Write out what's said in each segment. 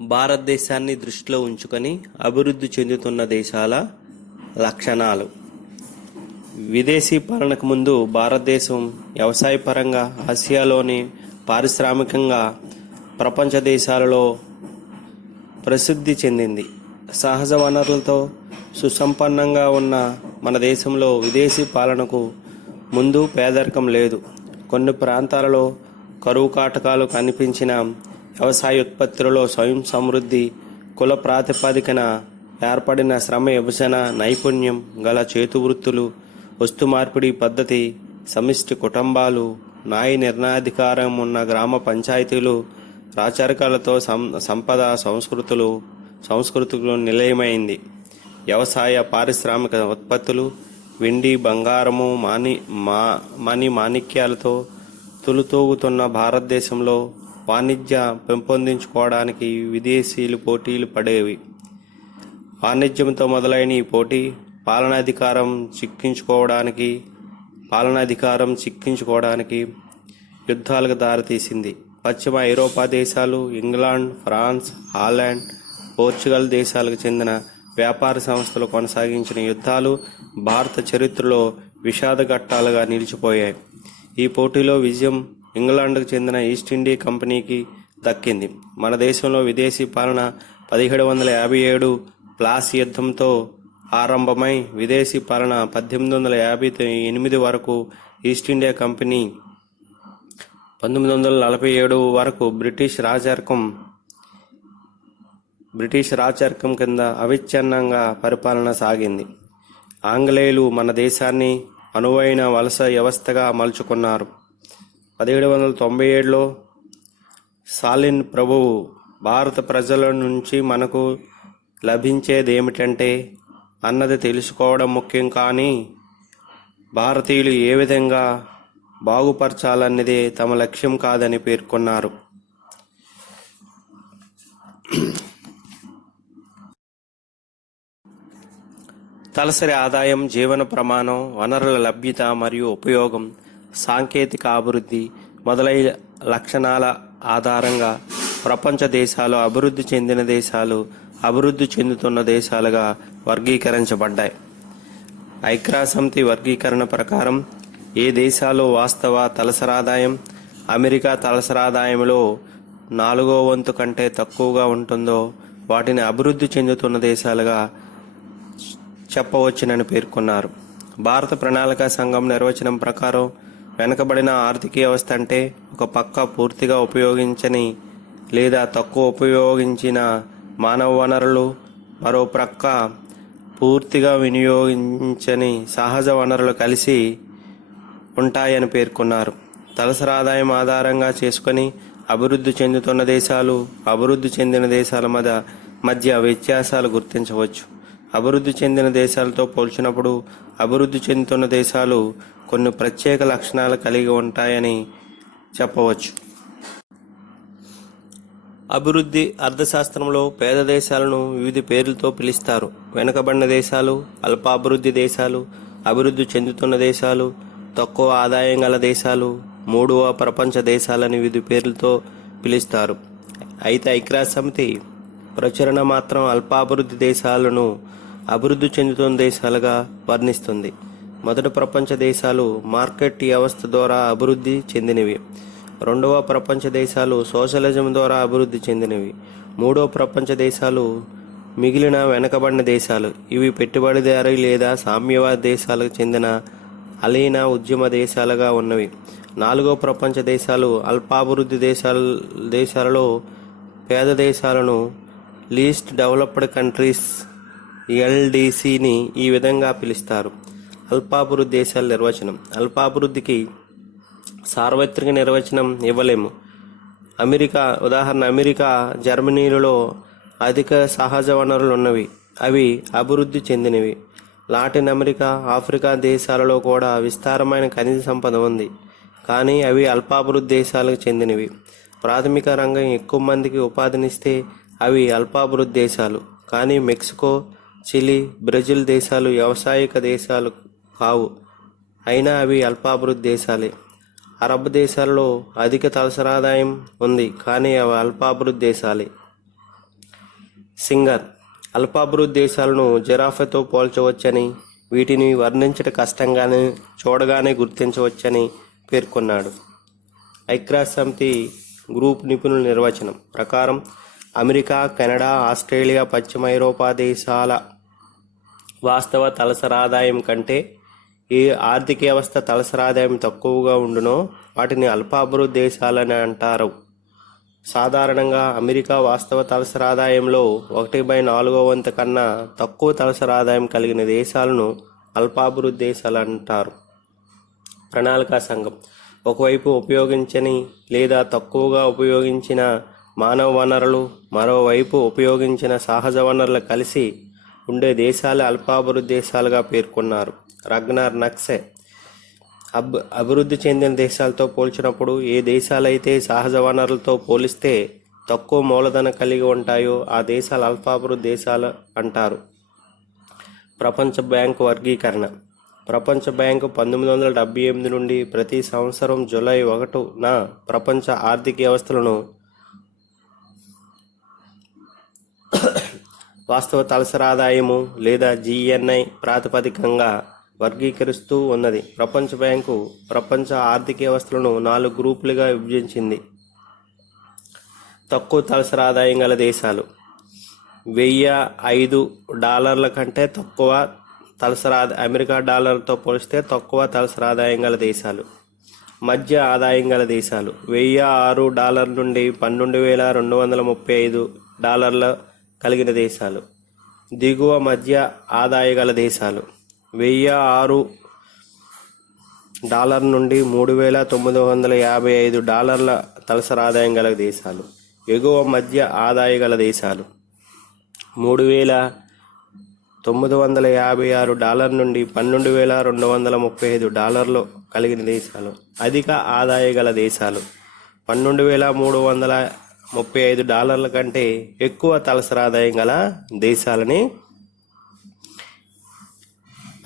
భారతదేశాన్ని దృష్టిలో ఉంచుకొని అభివృద్ధి చెందుతున్న దేశాల లక్షణాలు. విదేశీ పాలనకు ముందు భారతదేశం వ్యవసాయపరంగా ఆసియాలోని పారిశ్రామికంగా ప్రపంచ దేశాలలో ప్రసిద్ధి చెందింది. సహజ వనరులతో సుసంపన్నంగా ఉన్న మన దేశంలో విదేశీ పాలనకు ముందు పేదరికం లేదు. కొన్ని ప్రాంతాలలో కరువు కాటకాలు కనిపించిన వ్యవసాయ ఉత్పత్తులలో స్వయం సమృద్ధి, కుల ప్రాతిపదికన ఏర్పడిన శ్రమ విభజన, నైపుణ్యం గల చేతివృత్తులు, వస్తు మార్పిడి పద్ధతి, సమిష్టి కుటుంబాలు, న్యాయ నిర్ణయాధికారం ఉన్న గ్రామ పంచాయతీలు, రాచరికాలతో సంపద సంస్కృతులు నిలయమైంది. వ్యవసాయ పారిశ్రామిక ఉత్పత్తులు, వెండి బంగారము మాణిక్యాలతో తులుతూగుతున్న భారతదేశంలో వాణిజ్య పెంపొందించుకోవడానికి విదేశీయులు పోటీలు పడేవి. వాణిజ్యంతో మొదలైన ఈ పోటీ పాలనాధికారం చిక్కించుకోవడానికి యుద్ధాలకు దారితీసింది. పశ్చిమ ఐరోపా దేశాలు, ఇంగ్లాండ్, ఫ్రాన్స్, హాలాండ్, పోర్చుగల్ దేశాలకు చెందిన వ్యాపార సంస్థలు కొనసాగించిన యుద్ధాలు భారత చరిత్రలో విషాద ఘట్టాలుగా నిలిచిపోయాయి. ఈ పోటీలో విజయం ఇంగ్లాండ్కు చెందిన ఈస్ట్ ఇండియా కంపెనీకి దక్కింది. మన దేశంలో విదేశీ పాలన 1757 ప్లాసీ యుద్ధంతో ఆరంభమై విదేశీ పాలన 1858 వరకు, ఈస్ట్ ఇండియా కంపెనీ 1947 వరకు బ్రిటిష్ రాచరికం కింద అవిచ్ఛిన్నంగా పరిపాలన సాగింది. ఆంగ్లేయులు మన దేశాన్ని అనువైన వలస వ్యవస్థగా మలుచుకున్నారు. 1797లో సాలిన్ ప్రభువు భారత ప్రజల నుంచి మనకు లభించేదేమిటంటే అన్నది తెలుసుకోవడం ముఖ్యం, కానీ భారతీయులు ఏ విధంగా బాగుపరచాలన్నదే తమ లక్ష్యం కాదని పేర్కొన్నారు. తలసరి ఆదాయం, జీవన ప్రమాణం, వనరుల లభ్యత మరియు ఉపయోగం, సాంకేతిక అభివృద్ధి మొదలైన లక్షణాల ఆధారంగా ప్రపంచ దేశాలు అభివృద్ధి చెందిన దేశాలు, అభివృద్ధి చెందుతున్న దేశాలుగా వర్గీకరించబడ్డాయి. ఐక్యరాజ్యసమితి వర్గీకరణ ప్రకారం ఏ దేశాలు వాస్తవ తలసరాదాయం అమెరికా తలసరాదాయంలో 4వ వంతు కంటే తక్కువగా ఉంటుందో వాటిని అభివృద్ధి చెందుతున్న దేశాలుగా చెప్పవచ్చునని పేర్కొన్నారు. భారత ప్రణాళికా సంఘం నిర్వచనం ప్రకారం వెనుకబడిన ఆర్థిక వ్యవస్థ అంటే ఒక పక్క పూర్తిగా ఉపయోగించని లేదా తక్కువ ఉపయోగించిన మానవ వనరులు, మరో ప్రక్క పూర్తిగా వినియోగించని సహజ వనరులు కలిసి ఉంటాయని పేర్కొన్నారు. తలసరి ఆదాయం ఆధారంగా చేసుకొని అభివృద్ధి చెందుతున్న దేశాలు, అభివృద్ధి చెందిన దేశాల మధ్య వ్యత్యాసాలు గుర్తించవచ్చు. అభివృద్ధి చెందిన దేశాలతో పోల్చినప్పుడు అభివృద్ధి చెందుతున్న దేశాలు కొన్ని ప్రత్యేక లక్షణాలు కలిగి ఉంటాయని చెప్పవచ్చు. అభివృద్ధి అర్థశాస్త్రంలో పేద దేశాలను వివిధ పేర్లతో పిలుస్తారు. వెనుకబడిన దేశాలు, అల్పాభివృద్ధి దేశాలు, అభివృద్ధి చెందుతున్న దేశాలు, తక్కువ ఆదాయం గల దేశాలు, మూడవ ప్రపంచ దేశాలని వివిధ పేర్లతో పిలుస్తారు. అయితే ఐక్యరాజ్యసమితి ప్రచురణ మాత్రం అల్పాభివృద్ధి దేశాలను అభివృద్ధి చెందుతున్న దేశాలుగా వర్ణిస్తుంది. మొదటి ప్రపంచ దేశాలు మార్కెట్ వ్యవస్థ ద్వారా అభివృద్ధి చెందినవి. రెండవ ప్రపంచ దేశాలు సోషలిజం ద్వారా అభివృద్ధి చెందినవి. మూడవ ప్రపంచ దేశాలు మిగిలిన వెనుకబడిన దేశాలు. ఇవి పెట్టుబడిదారీ లేదా సామ్యవాద దేశాలకు చెందిన అలీన ఉద్యమ దేశాలుగా ఉన్నవి. నాలుగవ ప్రపంచ దేశాలు అల్పాభివృద్ధి దేశాలలో పేద దేశాలను లీస్ట్ డెవలప్డ్ కంట్రీస్ ఎల్డీసీని ఈ విధంగా పిలుస్తారు. అల్పాభివృద్ధి దేశాల నిర్వచనం. అల్పాభివృద్ధికి సార్వత్రిక నిర్వచనం ఇవ్వలేము. అమెరికా, జర్మనీలలో అధిక సహజ వనరులు ఉన్నవి, అవి అభివృద్ధి చెందినవి. లాటిన్ అమెరికా, ఆఫ్రికా దేశాలలో కూడా విస్తారమైన ఖనిజ సంపద ఉంది, కానీ అవి అల్పాభివృద్ధి దేశాలకు చెందినవి. ప్రాథమిక రంగం ఎక్కువ మందికి ఉపాధినిస్తే అవి అల్పాభివృద్ధి దేశాలు, కానీ మెక్సికో, చిలీ, బ్రెజిల్ దేశాలు వ్యవసాయక దేశాలు కావు, అయినా అవి అల్పాభివృద్ధి దేశాలే. అరబ్ దేశాలలో అధిక తలసరి ఆదాయం ఉంది, కానీ అవి అల్పాభివృద్ధి దేశాలే. సింగర్ అల్పాభివృద్ధి దేశాలను జిరాఫీతో పోల్చవచ్చని, వీటిని వర్ణించడం కష్టంగానే చూడగానే గుర్తించవచ్చని పేర్కొన్నాడు. ఐక్యరాజ్యసమితి గ్రూప్ నిపుణుల నిర్వచనం ప్రకారం అమెరికా, కెనడా, ఆస్ట్రేలియా, పశ్చిమ ఐరోపా దేశాల వాస్తవ తలసరి ఆదాయం కంటే ఏ ఆర్థిక వ్యవస్థ తలసరి ఆదాయం తక్కువగా ఉండునో వాటిని అల్పాభివృద్ధి దేశాలని అంటారు. సాధారణంగా అమెరికా వాస్తవ తలసరి ఆదాయంలో 1/4 వంతు కన్నా తక్కువ తలసరి ఆదాయం కలిగిన దేశాలను అల్పాభివృద్ధి దేశాలు అంటారు. ప్రణాళికా సంఘం ఒకవైపు ఉపయోగించని లేదా తక్కువగా ఉపయోగించిన మానవ వనరులు, మరోవైపు ఉపయోగించిన సహజ వనరులు కలిసి ఉండే దేశాలు అల్పాభివృద్ధి దేశాలుగా పేర్కొన్నారు. రగ్నార్ నక్సే అభివృద్ధి చెందిన దేశాలతో పోల్చినప్పుడు ఏ దేశాలైతే సహజ వనరులతో పోలిస్తే తక్కువ మూలధనం కలిగి ఉంటాయో ఆ దేశాలు అల్పాభివృద్ధి దేశాలు అంటారు. ప్రపంచ బ్యాంకు వర్గీకరణ ప్రపంచ బ్యాంకు 1978 నుండి ప్రతి సంవత్సరం జూలై 1న ప్రపంచ ఆర్థిక వ్యవస్థలను వాస్తవ తలసరి ఆదాయము లేదా GNI ప్రాతిపదికంగా వర్గీకరిస్తూ ఉన్నది. ప్రపంచ బ్యాంకు ప్రపంచ ఆర్థిక వ్యవస్థలను 4 గ్రూపులుగా విభజించింది. తక్కువ తలసరి ఆదాయం గల దేశాలు $1,005 కంటే తక్కువ తలసరి అమెరికా డాలర్తో పోలిస్తే తక్కువ తలసరి ఆదాయం గల దేశాలు. మధ్య ఆదాయం గల దేశాలు $1,006 నుండి $12,235 కలిగిన దేశాలు. దిగువ మధ్య ఆదాయ గల దేశాలు $1,006 నుండి $3,955 తలసరి ఆదాయం గల దేశాలు. ఎగువ మధ్య ఆదాయ గల దేశాలు $3,956 నుండి $12,235 కలిగిన దేశాలు. అధిక ఆదాయ గల దేశాలు $12,335 కంటే ఎక్కువ తలసరి ఆదాయం గల దేశాలని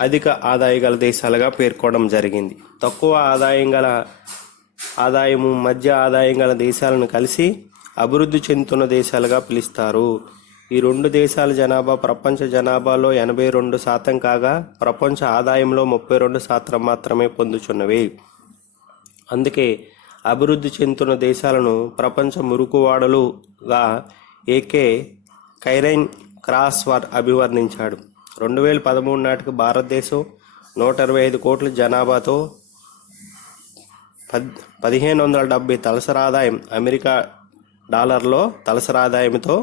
అధిక ఆదాయ గల దేశాలుగా పేర్కొనడం జరిగింది. తక్కువ ఆదాయము మధ్య ఆదాయం గల దేశాలను కలిసి అభివృద్ధి చెందుతున్న దేశాలుగా పిలుస్తారు. ఈ రెండు దేశాల జనాభా ప్రపంచ జనాభాలో 82% కాగా ప్రపంచ ఆదాయంలో 32% మాత్రమే పొందుచున్నవి. అందుకే అభివృద్ధి చెందుతున్న దేశాలను ప్రపంచ మురుకువాడలుగా ఏకే కైరైన్ క్రాస్వర్ అభివర్ణించాడు. 2013 నాటికి భారతదేశం 125 కోట్ల జనాభాతో 1,570 తలసరి ఆదాయం అమెరికా డాలర్లో తలసరి ఆదాయంతో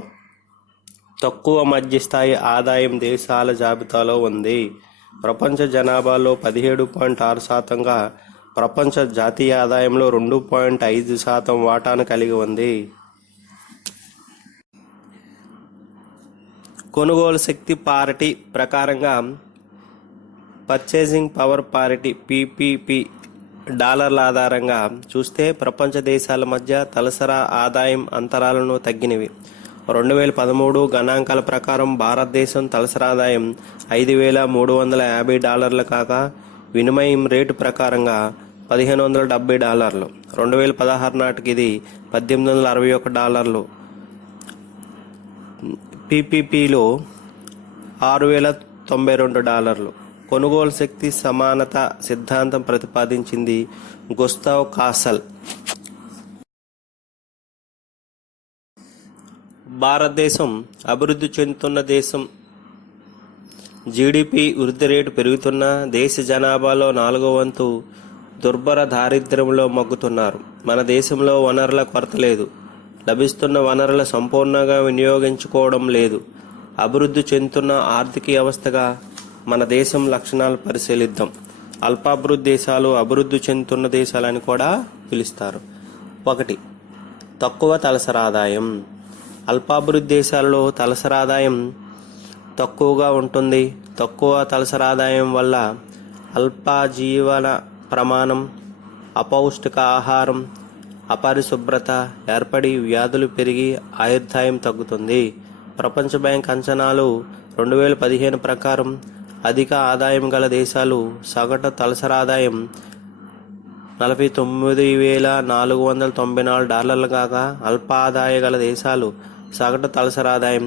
తక్కువ మధ్య స్థాయి ఆదాయం దేశాల జాబితాలో ఉంది. ప్రపంచ జనాభాలో 17.6%గా ప్రపంచ జాతీయ ఆదాయంలో 2.5% వాటాను కలిగి ఉంది. కొనుగోలు శక్తి పారిటీ ప్రకారంగా పర్చేసింగ్ పవర్ పారిటీ PPP డాలర్ల ఆధారంగా చూస్తే ప్రపంచ దేశాల మధ్య తలసరి ఆదాయం అంతరాలను తగ్గినవి. 2013 గణాంకాల ప్రకారం భారతదేశం తలసరి ఆదాయం $5,350 కాగా వినిమయం రేటు ప్రకారంగా $1,570. 2016 నాటికి ఇది $1,861. PPPలో $6,092. కొనుగోలు శక్తి సమానత సిద్ధాంతం ప్రతిపాదించింది గుస్తావ్ కాసల్. భారతదేశం అభివృద్ధి చెందుతున్న దేశం. GDP వృద్ధి రేటు పెరుగుతున్న దేశ జనాభాలో 4వ వంతు దుర్భర దారిద్ర్యంలో మగ్గుతున్నారు. మన దేశంలో వనరుల కొరత లేదు. లభిస్తున్న వనరుల సంపూర్ణంగా వినియోగించుకోవడం లేదు. అభివృద్ధి చెందుతున్న ఆర్థిక వ్యవస్థగా మన దేశం లక్షణాలు పరిశీలిద్దాం. అల్పాభివృద్ధి దేశాలు అభివృద్ధి చెందుతున్న దేశాలని కూడా పిలుస్తారు. 1. తక్కువ తలసరి ఆదాయం. అల్పాభివృద్ధి దేశాలలో తలసరి ఆదాయం తక్కువగా ఉంటుంది. తక్కువ తలసరి ఆదాయం వల్ల అల్ప జీవన ప్రమాణం, అపౌష్టిక ఆహారం, అపరిశుభ్రత ఏర్పడి వ్యాధులు పెరిగి ఆయుర్దాయం తగ్గుతుంది. ప్రపంచ బ్యాంక్ అంచనాలు 2015 ప్రకారం అధిక ఆదాయం గల దేశాలు సగటు తలసరి ఆదాయం $49,494 కాగా అల్ప ఆదాయ గల దేశాలు సగటు తలసరి ఆదాయం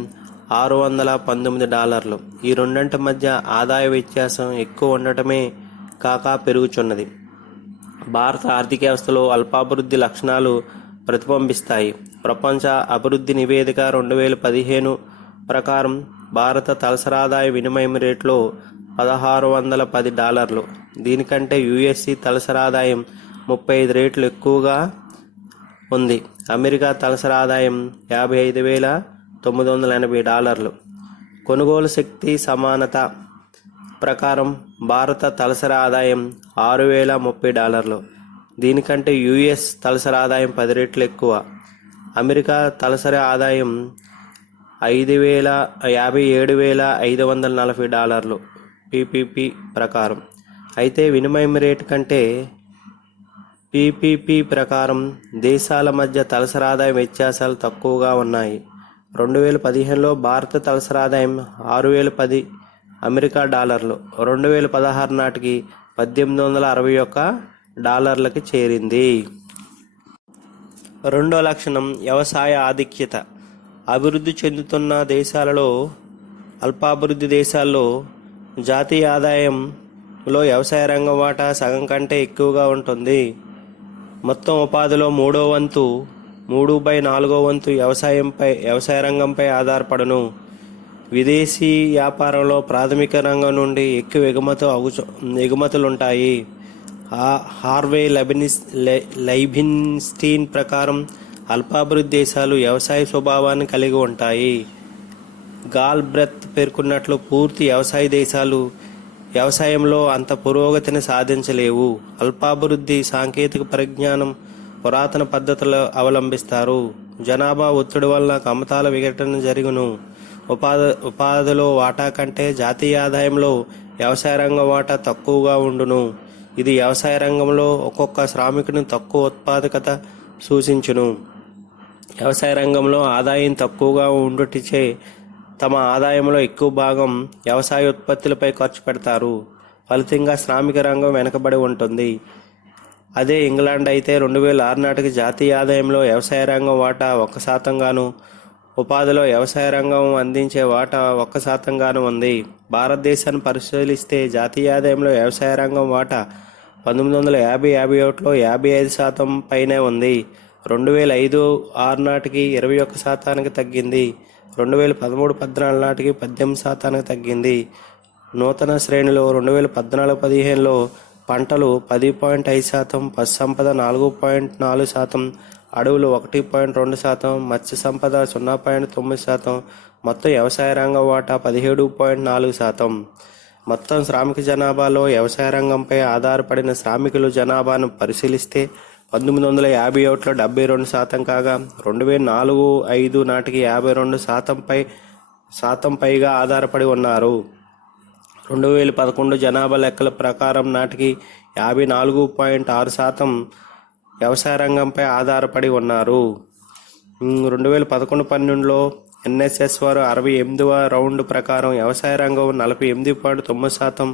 $619. ఈ రెండింటి మధ్య ఆదాయ వ్యత్యాసం ఎక్కువ ఉండటమే కాక పెరుగుచున్నది. భారత ఆర్థిక వ్యవస్థలో అల్పాభివృద్ధి లక్షణాలు ప్రతిబింబిస్తాయి. ప్రపంచ అభివృద్ధి నివేదిక 2015 ప్రకారం భారత తలసరి వినిమయం రేట్లో $1610. దీనికంటే యుఎస్సి తలసరి ఆదాయం 35 రెట్లు ఎక్కువగా ఉంది. అమెరికా తలసరి ఆదాయం $55,980. కొనుగోలు శక్తి సమానత ప్రకారం భారత తలసరి ఆదాయం $6,030. దీనికంటే యుఎస్ తలసరి ఆదాయం 10 రెట్లు ఎక్కువ. అమెరికా తలసరి ఆదాయం $57,540 పిపిపి ప్రకారం. అయితే వినిమయం రేటు కంటే పిపిపి ప్రకారం దేశాల మధ్య తలసరి ఆదాయ వ్యత్యాసాలు తక్కువగా ఉన్నాయి. 2015లో భారత తలసరి ఆదాయం $6,010 అమెరికా డాలర్లు 2016 నాటికి $1,861కి చేరింది. రెండో లక్షణం వ్యవసాయ ఆధిక్యత. అభివృద్ధి చెందుతున్న దేశాలలో అల్పాభివృద్ధి దేశాల్లో జాతీయ ఆదాయంలో వ్యవసాయ రంగం వాటా సగం కంటే ఎక్కువగా ఉంటుంది. మొత్తం ఉపాధిలో 3/4 వంతు వ్యవసాయ రంగంపై ఆధారపడను. విదేశీ వ్యాపారంలో ప్రాథమిక రంగం నుండి ఎక్కువ ఎగుమతులుంటాయి. హార్వే లైబిన్స్టీన్ ప్రకారం అల్పాభివృద్ధి దేశాలు వ్యవసాయ స్వభావాన్ని కలిగి ఉంటాయి. గాల్ బ్రెత్ పేర్కొన్నట్లు పూర్తి వ్యవసాయ దేశాలు వ్యవసాయంలో అంత పురోగతిని సాధించలేవు. అల్పాభివృద్ధి సాంకేతిక పరిజ్ఞానం, పురాతన పద్ధతులు అవలంబిస్తారు. జనాభా ఒత్తిడి వల్ల కమతాల విఘటన జరుగును. ఉపాధిలో వాటా కంటే జాతీయ ఆదాయంలో వ్యవసాయ రంగం వాటా తక్కువగా ఉండును. ఇది వ్యవసాయ రంగంలో ఒక్కొక్క శ్రామికుని తక్కువ ఉత్పాదకత సూచించును. వ్యవసాయ రంగంలో ఆదాయం తక్కువగా ఉండుటిచే తమ ఆదాయంలో ఎక్కువ భాగం వ్యవసాయ ఉత్పత్తులపై ఖర్చు పెడతారు. ఫలితంగా శ్రామిక రంగం వెనుకబడి ఉంటుంది. అదే ఇంగ్లాండ్ అయితే 2006 నాటికి జాతీయ ఆదాయంలో వ్యవసాయ రంగం వాటా 1% గాను, ఉపాధిలో వ్యవసాయ రంగం అందించే వాటా 1% గాను ఉంది. భారతదేశాన్ని పరిశీలిస్తే జాతీయ ఆదాయంలో వ్యవసాయ రంగం వాటా 1950-51లో 55% పైనే ఉంది. 2005-6 నాటికి 21%కి తగ్గింది. 2013-14 నాటికి 18%కి తగ్గింది. నూతన శ్రేణిలో 2014-15లో పంటలు 10.5%, పశుసంపద 4.4%, అడవులు 1.2%, మత్స్య సంపద 0.9%, మొత్తం వ్యవసాయ రంగం వాటా 17.4%. మొత్తం శ్రామిక జనాభాలో వ్యవసాయ రంగంపై ఆధారపడిన శ్రామికుల జనాభాను పరిశీలిస్తే 1951లో 72% కాగా 2004-05 నాటికి 52% పైగా ఆధారపడి ఉన్నారు. 2011 జనాభా లెక్కల ప్రకారం నాటికి 54.6% వ్యవసాయ రంగంపై ఆధారపడి ఉన్నారు. 2011-12లో ఎన్ఎస్ఎస్ వారు 68వ రౌండ్ ప్రకారం వ్యవసాయ రంగం 48.9%,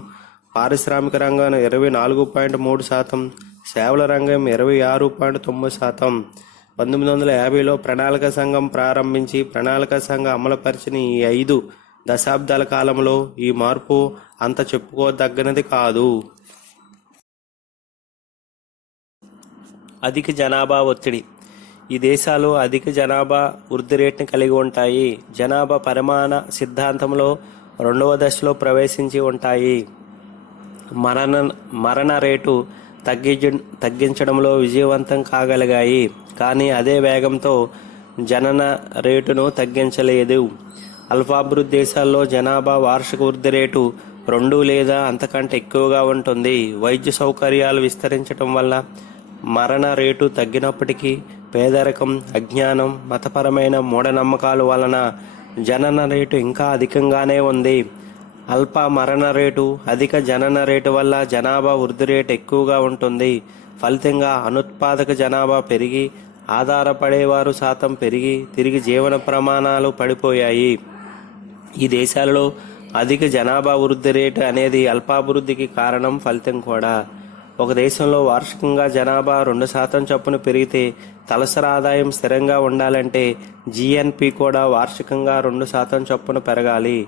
పారిశ్రామిక రంగం 24.3%, సేవల రంగం 26.9%. 1950లో ప్రణాళిక సంఘం ప్రారంభించి ప్రణాళిక సంఘం అమలుపరిచిన ఈ 5 దశాబ్దాల కాలంలో ఈ మార్పు అంత చెప్పుకోదగ్గనది కాదు. అధిక జనాభా ఒత్తిడి. ఈ దేశాలు అధిక జనాభా వృద్ధి రేటుని కలిగి ఉంటాయి. జనాభా పరిమాణ సిద్ధాంతంలో 2వ దశలో ప్రవేశించి ఉంటాయి. మరణ రేటు తగ్గించడంలో విజయవంతం కాగలిగాయి, కానీ అదే వేగంతో జనన రేటును తగ్గించలేదు. అల్పాభివృద్ధి దేశాల్లో జనాభా వార్షిక వృద్ధి రేటు 2 లేదా అంతకంటే ఎక్కువగా ఉంటుంది. వైద్య సౌకర్యాలు విస్తరించడం వల్ల మరణ రేటు తగ్గినప్పటికీ పేదరికం, అజ్ఞానం, మతపరమైన మూఢనమ్మకాల వలన జనన రేటు ఇంకా అధికంగానే ఉంది. అల్ప మరణ రేటు, అధిక జనన రేటు వల్ల జనాభా వృద్ధి రేటు ఎక్కువగా ఉంటుంది. ఫలితంగా అనుత్పాదక జనాభా పెరిగి ఆధారపడేవారు శాతం పెరిగి తిరిగి జీవన ప్రమాణాలు పడిపోయాయి. ఈ దేశాలలో అధిక జనాభా వృద్ధి రేటు అనేది అల్పాభివృద్ధికి కారణం, ఫలితం కూడా. ఒక దేశంలో వార్షికంగా జనాభా 2% చొప్పున పెరిగితే తలసరి ఆదాయం స్థిరంగా ఉండాలంటే జీఎన్పీ కూడా వార్షికంగా 2% చొప్పున పెరగాలి.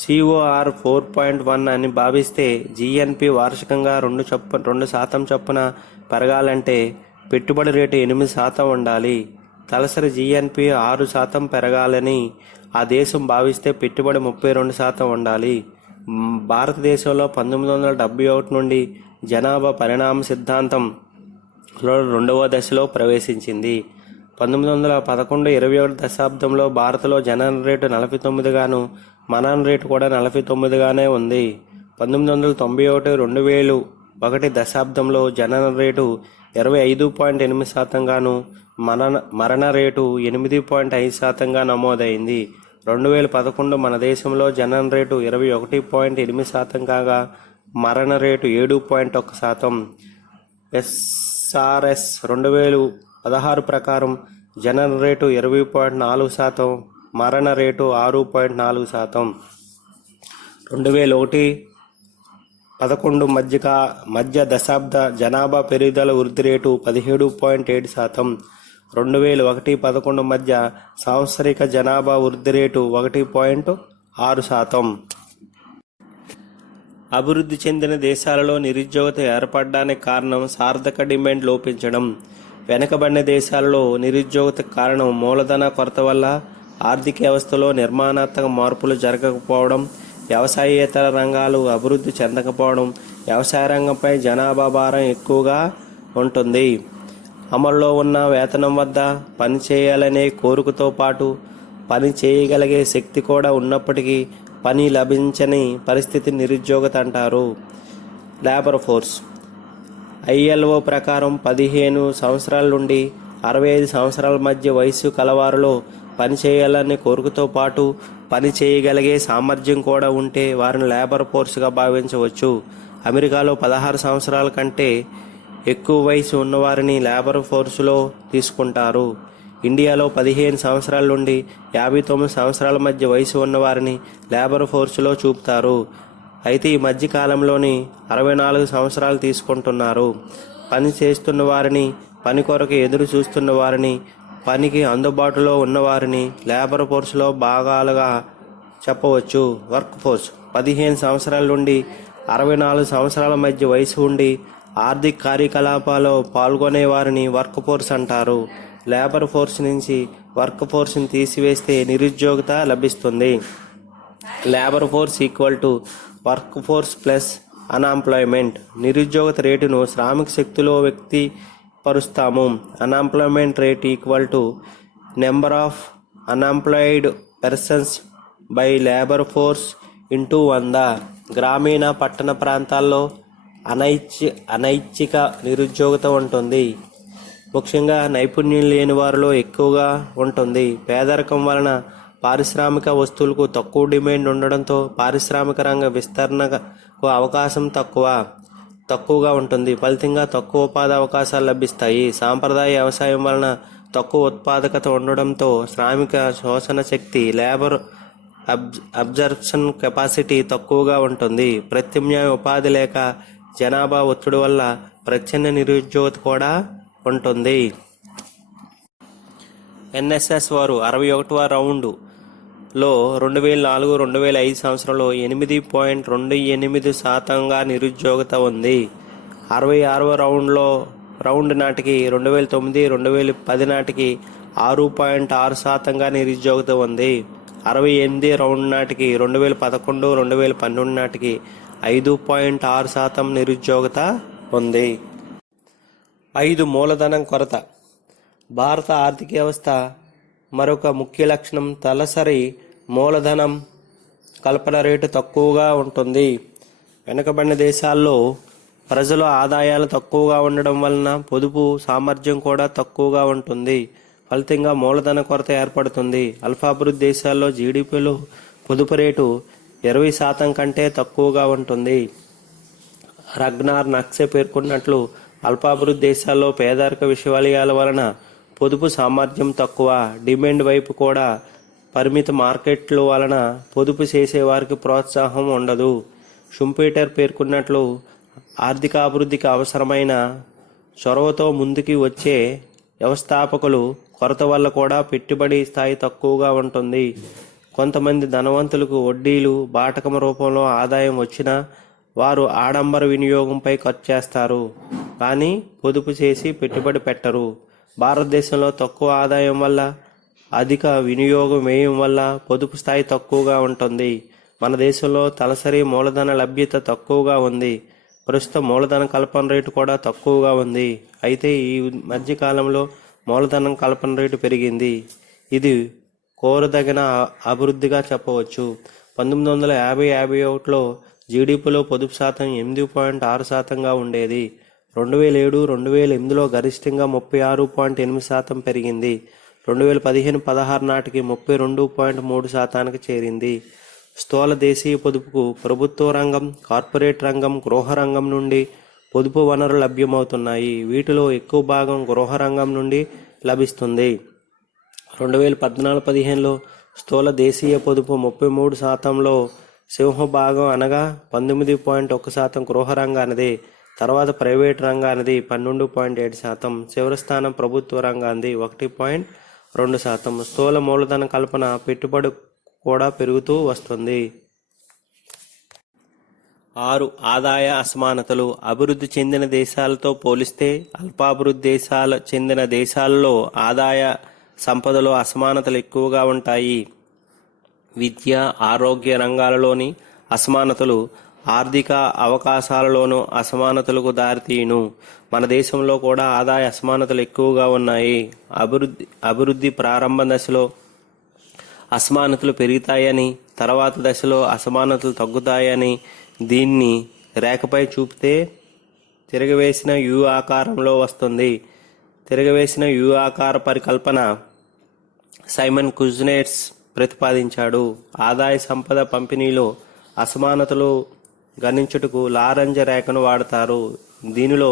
COR 4.1 అని భావిస్తే జీఎన్పీ వార్షికంగా 2% చొప్పున పెరగాలంటే పెట్టుబడి రేటు 8% ఉండాలి. తలసరి జీఎన్పీ 6% పెరగాలని ఆ దేశం భావిస్తే పెట్టుబడి 32% ఉండాలి. భారతదేశంలో 1971 నుండి జనాభా పరిణామ సిద్ధాంతంలో 2వ దశలో ప్రవేశించింది. 1911-21 దశాబ్దంలో భారత్లో జనన రేటు 49 గాను మనన రేటు కూడా 49 గానే ఉంది. 1991-2001 దశాబ్దంలో జనన రేటు 25.8% గాను మరణ రేటు 8.5% గా నమోదైంది. 2011 మన దేశంలో జనన రేటు 21.8% కాగా మరణ రేటు 7.1%. SRS 2016 ప్రకారం జనన రేటు 20.4%, మరణ రేటు 6.4%. 2001-11 మధ్య దశాబ్ద జనాభా పెరుగుదల వృద్ధి రేటు 17.7%. 2001-11 మధ్య సాంవత్సరిక జనాభా వృద్ధి రేటు 1.6%. అభివృద్ధి చెందిన దేశాలలో నిరుద్యోగత ఏర్పడడానికి కారణం సార్థక డిమాండ్ లోపించడం. వెనుకబడిన దేశాలలో నిరుద్యోగతకు కారణం మూలధన కొరత వల్ల, ఆర్థిక వ్యవస్థలో నిర్మాణాత్మక మార్పులు జరగకపోవడం, వ్యవసాయేతర రంగాలు అభివృద్ధి చెందకపోవడం, వ్యవసాయ రంగంపై జనాభా భారం ఎక్కువగా ఉంటుంది. అమల్లో ఉన్న వేతనం వద్ద పని చేయాలనే కోరికతో పాటు పని చేయగలిగే శక్తి కూడా ఉన్నప్పటికీ పని లభించని పరిస్థితి నిరుద్యోగత అంటారు. లేబర్ ఫోర్స్ ILO ప్రకారం 15 సంవత్సరాల నుండి 65 సంవత్సరాల మధ్య వయసు కలవారిలో పని చేయాలనే కోరికతో పాటు పని చేయగలిగే సామర్థ్యం కూడా ఉంటే వారిని లేబర్ ఫోర్స్గా భావించవచ్చు. అమెరికాలో 16 సంవత్సరాల కంటే ఎక్కువ వయసు ఉన్నవారిని లేబర్ ఫోర్సులో తీసుకుంటారు. ఇండియాలో 15 సంవత్సరాల నుండి 59 సంవత్సరాల మధ్య వయసు ఉన్నవారిని లేబర్ ఫోర్సులో చూపుతారు. అయితే ఈ మధ్య కాలంలోని 64 సంవత్సరాలు తీసుకుంటున్నారు. పని చేస్తున్న వారిని, పని కొరకు ఎదురు చూస్తున్న వారిని, పనికి అందుబాటులో ఉన్నవారిని లేబర్ ఫోర్సులో భాగాలుగా చెప్పవచ్చు. వర్క్ ఫోర్స్ 15 సంవత్సరాల నుండి 64 సంవత్సరాల మధ్య వయసు ఉండి ఆర్థిక కార్యకలాపాల్లో పాల్గొనే వారిని వర్క్ ఫోర్స్ అంటారు. లేబర్ ఫోర్స్ నుంచి వర్క్ ఫోర్స్ని తీసివేస్తే నిరుద్యోగత లభిస్తుంది. Labour force equal to work force plus unemployment. నిరుద్యోగత రేటును శ్రామిక శక్తిలో వ్యక్తపరుస్తాము. Unemployment rate equal to number of unemployed persons by labour force into 100. గ్రామీణ పట్టణ ప్రాంతాల్లో అనైచ్ఛిక నిరుద్యోగత ఉంటుంది. ముఖ్యంగా నైపుణ్యం లేని వారిలో ఎక్కువగా ఉంటుంది. పేదరికం వలన పారిశ్రామిక వస్తువులకు తక్కువ డిమాండ్ ఉండడంతో పారిశ్రామిక రంగ విస్తరణకు అవకాశం తక్కువగా ఉంటుంది. ఫలితంగా తక్కువ ఉపాధి అవకాశాలు లభిస్తాయి. సాంప్రదాయ వ్యవసాయం వలన తక్కువ ఉత్పాదకత ఉండడంతో శ్రామిక శోషణ శక్తి లేబర్ అబ్జర్ప్షన్ కెపాసిటీ తక్కువగా ఉంటుంది. ప్రత్యామ్నాయ ఉపాధి లేక జనాభా ఒత్తిడి వల్ల ప్రచ్ఛన్న నిరుద్యోగత కూడా ఉంటుంది. NSS వారు 61వ రౌండ్లో 2004-2005 సంవత్సరంలో 8.28% నిరుద్యోగత ఉంది. 66వ రౌండ్ నాటికి 2009-2010 నాటికి 6.6% నిరుద్యోగత ఉంది. 68 రౌండ్ నాటికి 2011-2012 నాటికి 5.6% నిరుద్యోగత ఉంది. 5 మూలధనం కొరత. భారత ఆర్థిక వ్యవస్థ మరొక ముఖ్య లక్షణం తలసరి మూలధనం కల్పన రేటు తక్కువగా ఉంటుంది. వెనుకబడిన దేశాల్లో ప్రజల ఆదాయాలు తక్కువగా ఉండడం వలన పొదుపు సామర్థ్యం కూడా తక్కువగా ఉంటుంది. ఫలితంగా మూలధన కొరత ఏర్పడుతుంది. అల్పాభివృద్ధి దేశాల్లో జీడిపిలో పొదుపు రేటు 20% కంటే తక్కువగా ఉంటుంది. రగ్నార్ నక్సే పేర్కొన్నట్లు అల్పాభివృద్ధి దేశాల్లో పేదరిక విషవలయాల వలన పొదుపు సామర్థ్యం తక్కువ, డిమాండ్ వైపు కూడా పరిమిత మార్కెట్లు వలన పొదుపు చేసేవారికి ప్రోత్సాహం ఉండదు. షుంపీటర్ పేర్కొన్నట్లు ఆర్థికాభివృద్ధికి అవసరమైన చొరవతో ముందుకి వచ్చే వ్యవస్థాపకులు కొరత వల్ల కూడా పెట్టుబడి స్థాయి తక్కువగా ఉంటుంది. కొంతమంది ధనవంతులకు వడ్డీలు బాటకం రూపంలో ఆదాయం వచ్చినా వారు ఆడంబర వినియోగంపై ఖర్చు చేస్తారు, కానీ పొదుపు చేసి పెట్టుబడి పెట్టరు. భారతదేశంలో తక్కువ ఆదాయం వల్ల అధిక వినియోగం వ్యయం వల్ల పొదుపు స్థాయి తక్కువగా ఉంటుంది. మన దేశంలో తలసరి మూలధన లభ్యత తక్కువగా ఉంది. ప్రస్తుతం మూలధన కల్పన రేటు కూడా తక్కువగా ఉంది. అయితే ఈ మధ్య కాలంలో మూలధనం కల్పన రేటు పెరిగింది. ఇది కోరదగిన అభివృద్ధిగా చెప్పవచ్చు. 1950-51లో జీడీపీలో పొదుపు శాతం 8.6%గా ఉండేది. 2007-2008లో గరిష్టంగా 36.8% పెరిగింది. 2015-16 నాటికి 32.3%కి చేరింది. స్థూల దేశీయ పొదుపుకు ప్రభుత్వ రంగం, కార్పొరేట్ రంగం, గృహ రంగం నుండి పొదుపు వనరులు లభ్యమవుతున్నాయి. వీటిలో ఎక్కువ భాగం గృహ రంగం నుండి లభిస్తుంది. 2014-15లో స్థూల దేశీయ పొదుపు 33%లో సింహభాగం అనగా 19.1% గృహ రంగానిది. తర్వాత ప్రైవేట్ రంగానిది 12.7%, చివరి స్థానం ప్రభుత్వ రంగానిది 1.2%. స్థూల మూలధన కల్పన పెట్టుబడి కూడా పెరుగుతూ వస్తుంది. 6. ఆదాయ అసమానతలు. అభివృద్ధి చెందిన దేశాలతో పోలిస్తే అల్పాభివృద్ధి దేశాలు చెందిన దేశాలలో ఆదాయ సంపదలో అసమానతలు ఎక్కువగా ఉంటాయి. విద్య, ఆరోగ్య రంగాలలోని అసమానతలు ఆర్థిక అవకాశాలలోనూ అసమానతలకు దారితీయును. మన దేశంలో కూడా ఆదాయ అసమానతలు ఎక్కువగా ఉన్నాయి. అభివృద్ధి ప్రారంభ దశలో అసమానతలు పెరుగుతాయని, తర్వాత దశలో అసమానతలు తగ్గుతాయని దీన్ని రేఖపై చూపితే తిరగవేసిన యు ఆకారంలో వస్తుంది. తిరగవేసిన యు ఆకార పరికల్పన సైమన్ కుజ్నెట్స్ ప్రతిపాదించాడు. ఆదాయ సంపద పంపిణీలో అసమానతలు గణించుటకు లారెంజ్ రేఖను వాడతారు. దీనిలో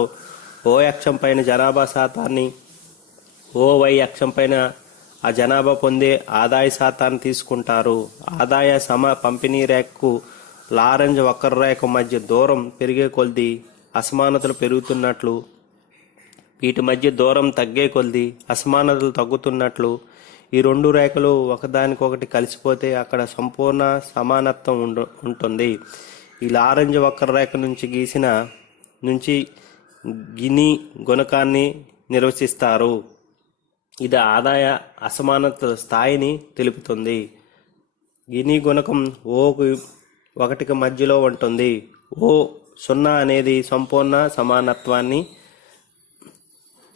ఓ అక్షం పైన జనాభా శాతాన్ని, ఓవై అక్షం పైన ఆ జనాభా పొందే ఆదాయ శాతాన్ని తీసుకుంటారు. ఆదాయ పంపిణీ రేఖకు లారెంజ్ వక్రరేఖ మధ్య దూరం పెరిగే కొద్దీ అసమానతలు పెరుగుతున్నట్లు, వీటి మధ్య దూరం తగ్గే కొద్దీ అసమానతలు తగ్గుతున్నట్లు. ఈ రెండు రేఖలు ఒకదానికొకటి కలిసిపోతే అక్కడ సంపూర్ణ సమానత్వం ఉంటుంది. ఈ లారెంజ్ వక్రరేఖ నుంచి గిని గుణకాన్ని నిర్వచిస్తారు. ఇది ఆదాయ అసమానతల స్థాయిని తెలుపుతుంది. గిని గుణకం ఓకు 1కి మధ్యలో ఉంటుంది. ఓ 0 అనేది సంపూర్ణ సమానత్వాన్ని,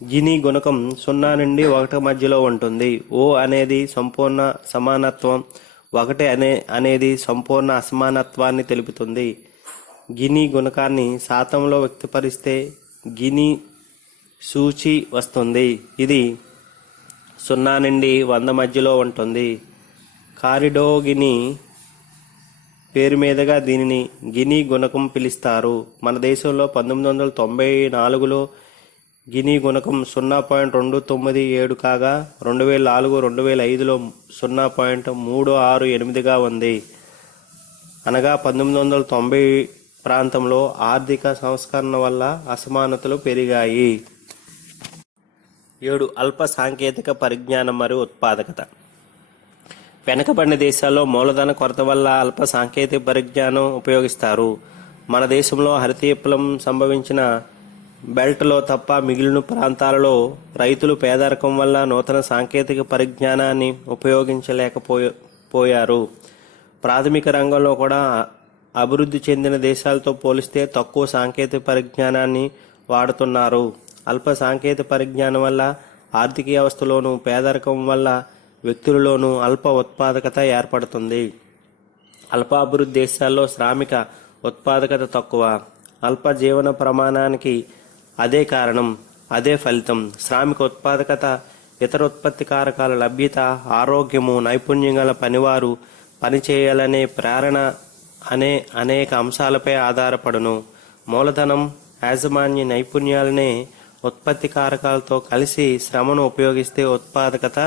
గిని గుణకం 0 నుండి 1 మధ్యలో ఉంటుంది. ఓ అనేది సంపూర్ణ సమానత్వం, 1 అనేది సంపూర్ణ అసమానత్వాన్ని తెలుపుతుంది. గిని గుణకాన్ని శాతంలో వ్యక్తపరిస్తే గిని సూచి వస్తుంది. ఇది 0 నుండి 100 మధ్యలో ఉంటుంది. కారిడోగిని పేరు మీదుగా దీనిని గిని గుణకం పిలుస్తారు. మన దేశంలో 1994లో గిని గుణకం 0.297 కాగా 2004-2005లో 0.368గా ఉంది. అనగా 1990 ప్రాంతంలో ఆర్థిక సంస్కరణ వల్ల అసమానతలు పెరిగాయి. 7. అల్ప సాంకేతిక పరిజ్ఞానం మరియు ఉత్పాదకత. వెనుకబడిన దేశాల్లో మూలధన కొరత వల్ల అల్ప సాంకేతిక పరిజ్ఞానం ఉపయోగిస్తారు. మన దేశంలో హరిత విప్లవం సంభవించిన బెల్ట్లో తప్ప మిగిలిన ప్రాంతాలలో రైతులు పేదరికం వల్ల నూతన సాంకేతిక పరిజ్ఞానాన్ని ఉపయోగించలేకపోయారు. ప్రాథమిక రంగంలో కూడా అభివృద్ధి చెందిన దేశాలతో పోలిస్తే తక్కువ సాంకేతిక పరిజ్ఞానాన్ని వాడుతున్నారు. అల్ప సాంకేతిక పరిజ్ఞానం వల్ల ఆర్థిక వ్యవస్థలోనూ, పేదరికం వల్ల వ్యక్తులలోనూ అల్ప ఉత్పాదకత ఏర్పడుతుంది. అల్పాభివృద్ధి దేశాల్లో శ్రామిక ఉత్పాదకత తక్కువ. అల్ప జీవన ప్రమాణానికి అదే కారణం, అదే ఫలితం. శ్రామిక ఉత్పాదకత ఇతర ఉత్పత్తి కారకాల లభ్యత, ఆరోగ్యము, నైపుణ్యం గల పనివారు, పనిచేయాలనే ప్రేరణ అనే అనేక అంశాలపై ఆధారపడును. మూలధనం, యాజమాన్య నైపుణ్యాలనే ఉత్పత్తి కారకాలతో కలిసి శ్రమను ఉపయోగిస్తే ఉత్పాదకత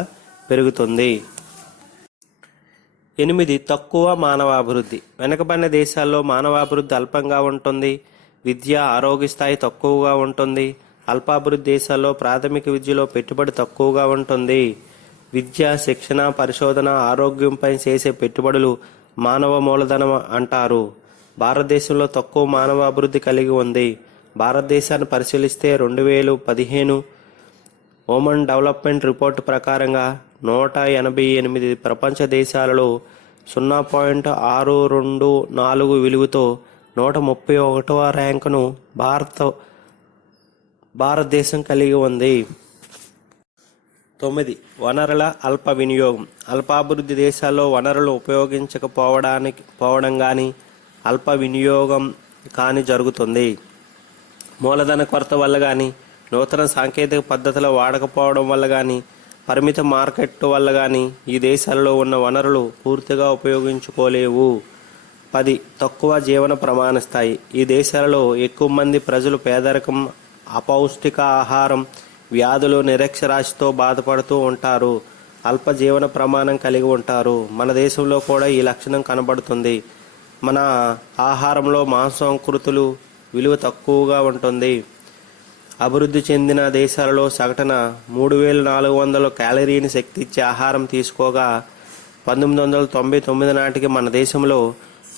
పెరుగుతుంది. 8. తక్కువ మానవాభివృద్ధి. వెనుకబడిన దేశాల్లో మానవాభివృద్ధి అల్పంగా ఉంటుంది. విద్య ఆరోగ్య స్థాయి తక్కువగా ఉంటుంది. అల్పాభివృద్ధి దేశాల్లో ప్రాథమిక విద్యలో పెట్టుబడి తక్కువగా ఉంటుంది. విద్య, శిక్షణ, పరిశోధన, ఆరోగ్యంపై చేసే పెట్టుబడులు మానవ మూలధనం అంటారు. భారతదేశంలో తక్కువ మానవ అభివృద్ధి కలిగి ఉంది. భారతదేశాన్ని పరిశీలిస్తే 2015 హ్యూమన్ డెవలప్మెంట్ రిపోర్టు ప్రకారంగా 188 ప్రపంచ దేశాలలో 0.624 విలువతో 131వ ర్యాంకును భారతదేశం కలిగి ఉంది. 9. వనరుల అల్ప వినియోగం. అల్పాభివృద్ధి దేశాల్లో వనరులు ఉపయోగించకపోవడం కానీ అల్ప వినియోగం కానీ జరుగుతుంది. మూలధన కొరత వల్ల కానీ, నూతన సాంకేతిక పద్ధతుల వాడకపోవడం వల్ల కానీ, పరిమిత మార్కెట్ వల్ల కానీ ఈ దేశాలలో ఉన్న వనరులు పూర్తిగా ఉపయోగించుకోలేవు. 10. తక్కువ జీవన ప్రమాణ స్థాయి. ఈ దేశాలలో ఎక్కువ మంది ప్రజలు పేదరికం, అపౌష్టిక ఆహారం, వ్యాధులు, నిరక్షరాస్యతతో బాధపడుతూ ఉంటారు. అల్ప జీవన ప్రమాణం కలిగి ఉంటారు. మన దేశంలో కూడా ఈ లక్షణం కనబడుతుంది. మన ఆహారంలో మాంసాకృతులు విలువ తక్కువగా ఉంటుంది. అభివృద్ధి చెందిన దేశాలలో సగటున 3400 క్యాలరీని శక్తి ఇచ్చే ఆహారం తీసుకోగా 1999 నాటికి మన దేశంలో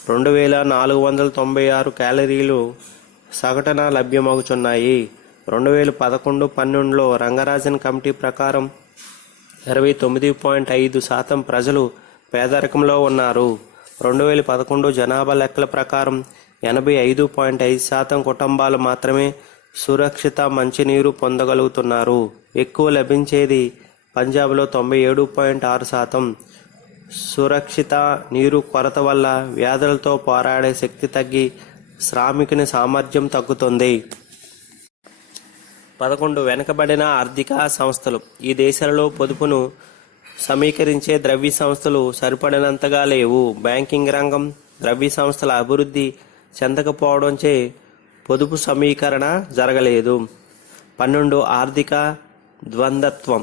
2496 క్యాలరీలు సగటున లభ్యమవుతున్నాయి. 2011-12లో రంగరాజన్ కమిటీ ప్రకారం 29.5% ప్రజలు పేదరికంలో ఉన్నారు. 2011 జనాభా లెక్కల ప్రకారం 85.5% కుటుంబాలు మాత్రమే సురక్షిత మంచినీరు పొందగలుగుతున్నారు. ఎక్కువ లభించేది పంజాబ్లో 97.6%. సురక్షిత నీరు కొరత వల్ల వ్యాధులతో పోరాడే శక్తి తగ్గి శ్రామికుని సామర్థ్యం తగ్గుతుంది. 11. వెనుకబడిన ఆర్థిక సంస్థలు. ఈ దేశాలలో పొదుపును సమీకరించే ద్రవ్య సంస్థలు సరిపడినంతగా లేవు. బ్యాంకింగ్ రంగం, ద్రవ్య సంస్థల అభివృద్ధి చెందకపోవడంచే పొదుపు సమీకరణ జరగలేదు. 12. ఆర్థిక ద్వంద్వత్వం.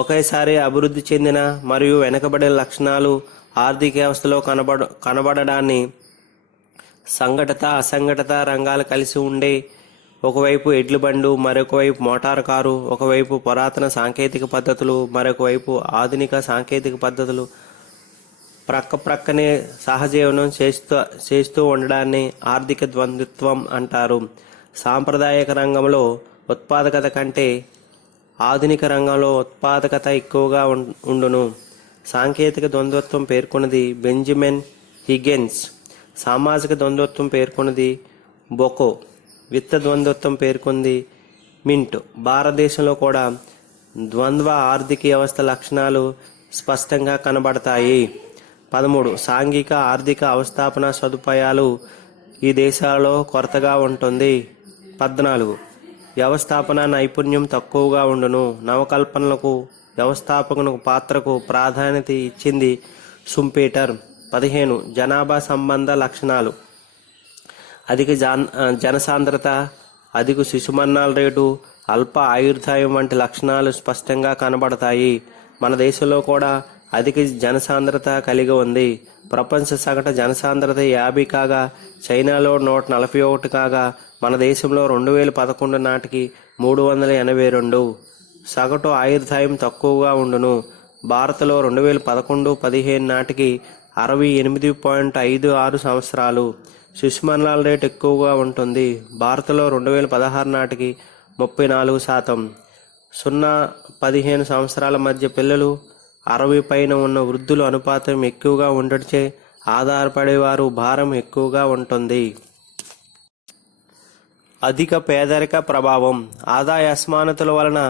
ఒకేసారి అభివృద్ధి చెందిన మరియు వెనుకబడిన లక్షణాలు ఆర్థిక వ్యవస్థలో కనబడడాన్ని సంఘటిత, అసంఘటిత రంగాలు కలిసి ఉండే, ఒకవైపు ఎడ్ల బండు, మరొక వైపు మోటారు కారు, ఒకవైపు పురాతన సాంకేతిక పద్ధతులు, మరొక వైపు ఆధునిక సాంకేతిక పద్ధతులు ప్రక్కనే సహజీవనం చేస్తూ ఉండడాన్ని ఆర్థిక ద్వంద్వత్వం అంటారు. సాంప్రదాయక రంగంలో ఉత్పాదకత కంటే ఆధునిక రంగంలో ఉత్పాదకత ఎక్కువగా ఉండును. సాంకేతిక ద్వంద్వత్వం పేర్కొన్నది బెంజమిన్ హిగ్గెన్స్. సామాజిక ద్వంద్వత్వం పేర్కొన్నది బొకో. విత్త ద్వంద్వత్వం పేర్కొంది మింట్. భారతదేశంలో కూడా ద్వంద్వ ఆర్థిక వ్యవస్థ లక్షణాలు స్పష్టంగా కనబడతాయి. 13. సాంఘిక ఆర్థిక అవస్థాపన సదుపాయాలు ఈ దేశాలలో కొరతగా ఉంటుంది. 14. వ్యవస్థాపన నైపుణ్యం తక్కువగా ఉండును. నవకల్పనలకు, వ్యవస్థాపకునికి పాత్రకు ప్రాధాన్యత ఇచ్చింది షుంపేటర్. 15. జనాభా సంబంధ లక్షణాలు. అధిక జనసాంద్రత, అధిక శిశుమరణాల రేటు, అల్ప ఆయుర్దాయం వంటి లక్షణాలు స్పష్టంగా కనబడతాయి. మన దేశంలో కూడా అధిక జనసాంద్రత కలిగి ఉంది. ప్రపంచ సగటు జనసాంద్రత 50 కాగా చైనాలో 141 కాగా మన దేశంలో 2011 నాటికి 382. సగటు ఆయుర్దాయం తక్కువగా ఉండును. భారత్లో 2011-15 నాటికి 68.56 సంవత్సరాలు. శిశుమరణాల రేటు ఎక్కువగా ఉంటుంది. భారత్లో 2016 నాటికి 34%. 0-15 సంవత్సరాల మధ్య పిల్లలు, 60 పైన ఉన్న వృద్ధుల అనుపాతం ఎక్కువగా ఉండటంచే ఆధారపడేవారు భారం ఎక్కువగా ఉంటుంది. అధిక పేదరిక ప్రభావం. ఆదాయ అసమానతల వలన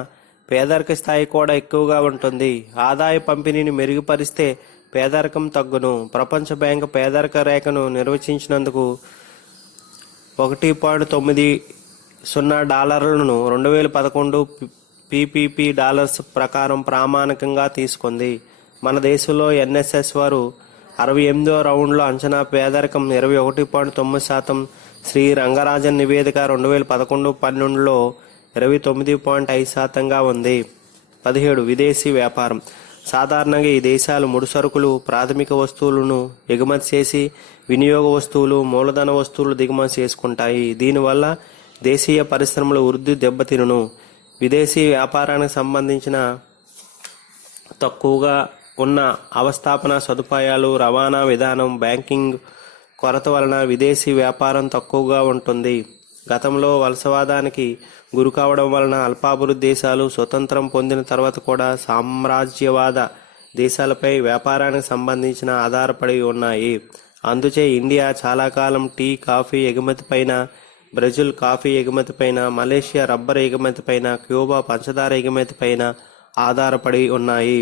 పేదరిక స్థాయి కూడా ఎక్కువగా ఉంటుంది. ఆదాయ పంపిణీని మెరుగుపరిస్తే పేదరికం తగ్గును. ప్రపంచ బ్యాంకు పేదరిక రేఖను నిర్వచించినందుకు $1.90 2011 పీపీపీ డాలర్స్ ప్రకారం ప్రామాణికంగా తీసుకుంది. మన దేశంలో ఎన్ఎస్ఎస్ వారు 68వ రౌండ్లో అంచనా పేదరికం 21.9%. శ్రీ రంగరాజన్ నివేదిక 2011-12లో 29.5%గా ఉంది. 17. విదేశీ వ్యాపారం. సాధారణంగా ఈ దేశాలు ముడిసరుకులు, ప్రాథమిక వస్తువులను ఎగుమతి చేసి వినియోగ వస్తువులు, మూలధన వస్తువులు దిగుమతి చేసుకుంటాయి. దీనివల్ల దేశీయ పరిశ్రమల వృద్ధి దెబ్బతినును. విదేశీ వ్యాపారానికి సంబంధించిన తక్కువగా ఉన్న అవస్థాపన సదుపాయాలు, రవాణా విధానం, బ్యాంకింగ్ కొరత వలన విదేశీ వ్యాపారం తక్కువగా ఉంటుంది. గతంలో వలసవాదానికి గురి కావడం వలన అల్పాభివృద్ధి దేశాలు స్వతంత్రం పొందిన తర్వాత కూడా సామ్రాజ్యవాద దేశాలపై వ్యాపారానికి సంబంధించిన ఆధారపడి ఉన్నాయి. అందుచే ఇండియా చాలా కాలం టీ, కాఫీ ఎగుమతిపైన, బ్రెజిల్ కాఫీ ఎగుమతిపైన, మలేషియా రబ్బర్ ఎగుమతిపైన, క్యూబా పంచదార ఎగుమతిపైన ఆధారపడి ఉన్నాయి.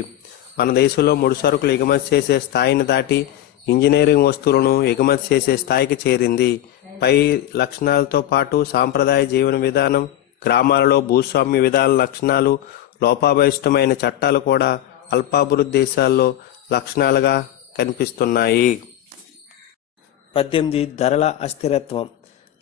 మన దేశంలో ముడిసరుకులు ఎగుమతి చేసే స్థాయిని దాటి ఇంజనీరింగ్ వస్తువులను ఎగుమతి చేసే స్థాయికి చేరింది. పై లక్షణాలతో పాటు సాంప్రదాయ జీవన విధానం, గ్రామాలలో భూస్వామ్య విధాన లక్షణాలు, లోపభూయిష్టమైన చట్టాలు కూడా అల్పాభివృద్ధి దేశాల్లో లక్షణాలుగా కనిపిస్తున్నాయి. 18. ధరల అస్థిరత్వం.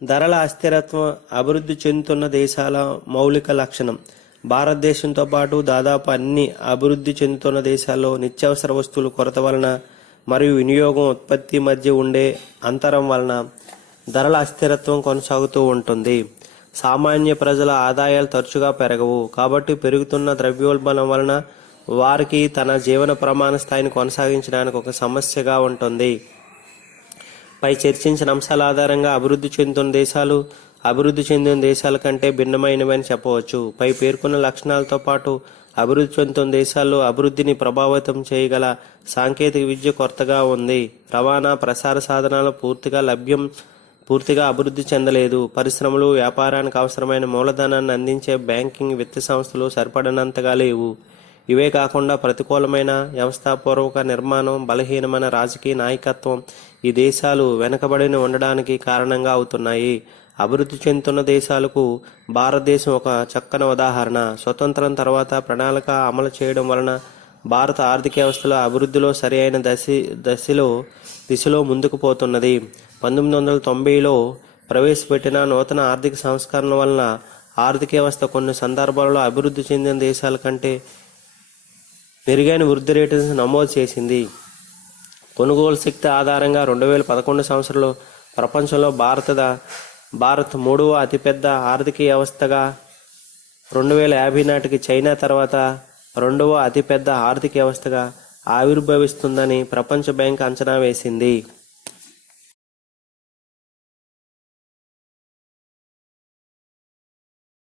ధరల అస్థిరత్వం అభివృద్ధి చెందుతున్న దేశాల మౌలిక లక్షణం. భారతదేశంతో పాటు దాదాపు అన్ని అభివృద్ధి చెందుతున్న దేశాల్లో నిత్యావసర వస్తువుల కొరత వలన మరియు వినియోగం, ఉత్పత్తి మధ్య ఉండే అంతరం వలన ధరల అస్థిరత్వం కొనసాగుతూ ఉంటుంది. సామాన్య ప్రజల ఆదాయాలు తరచుగా పెరగవు. కాబట్టి పెరుగుతున్న ద్రవ్యోల్బణం వలన వారికి తన జీవన ప్రమాణ స్థాయిని కొనసాగించడానికి ఒక సమస్యగా ఉంటుంది. పై చర్చించిన అంశాల ఆధారంగా అభివృద్ధి చెందుతున్న దేశాలు అభివృద్ధి చెందిన దేశాల కంటే భిన్నమైనవని చెప్పవచ్చు. పై పేర్కొన్న లక్షణాలతో పాటు అభివృద్ధి చెందుతున్న దేశాల్లో అభివృద్ధిని ప్రభావితం చేయగల సాంకేతిక విద్య కొరతగా ఉంది. రవాణా, ప్రసార సాధనాలు పూర్తిగా అభివృద్ధి చెందలేదు. పరిశ్రమలు, వ్యాపారానికి అవసరమైన మూలధనాన్ని అందించే బ్యాంకింగ్, విత్త సంస్థలు సరిపడనంతగా లేవు. ఇవే కాకుండా ప్రతికూలమైన వ్యవస్థాపూర్వక నిర్మాణం, బలహీనమైన రాజకీయ నాయకత్వం ఈ దేశాలు వెనుకబడి ఉండడానికి కారణంగా అవుతున్నాయి. అభివృద్ధి చెందుతున్న దేశాలకు భారతదేశం ఒక చక్కని ఉదాహరణ. స్వతంత్రం తర్వాత ప్రణాళిక అమలు చేయడం వలన భారత ఆర్థిక వ్యవస్థలో అభివృద్ధిలో సరైన దిశలో ముందుకు పోతున్నది. 1990లో ప్రవేశపెట్టిన నూతన ఆర్థిక సంస్కరణ వలన ఆర్థిక వ్యవస్థ కొన్ని సందర్భాలలో అభివృద్ధి చెందిన దేశాల కంటే మెరుగైన వృద్ధి రేటును నమోదు చేసింది. కొనుగోలు శక్తి ఆధారంగా 2011 సంవత్సరంలో ప్రపంచంలో భారత్ 3వ అతిపెద్ద ఆర్థిక వ్యవస్థగా, 2050 నాటికి చైనా తర్వాత 2వ అతిపెద్ద ఆర్థిక వ్యవస్థగా ఆవిర్భవిస్తుందని ప్రపంచ బ్యాంక్ అంచనా వేసింది.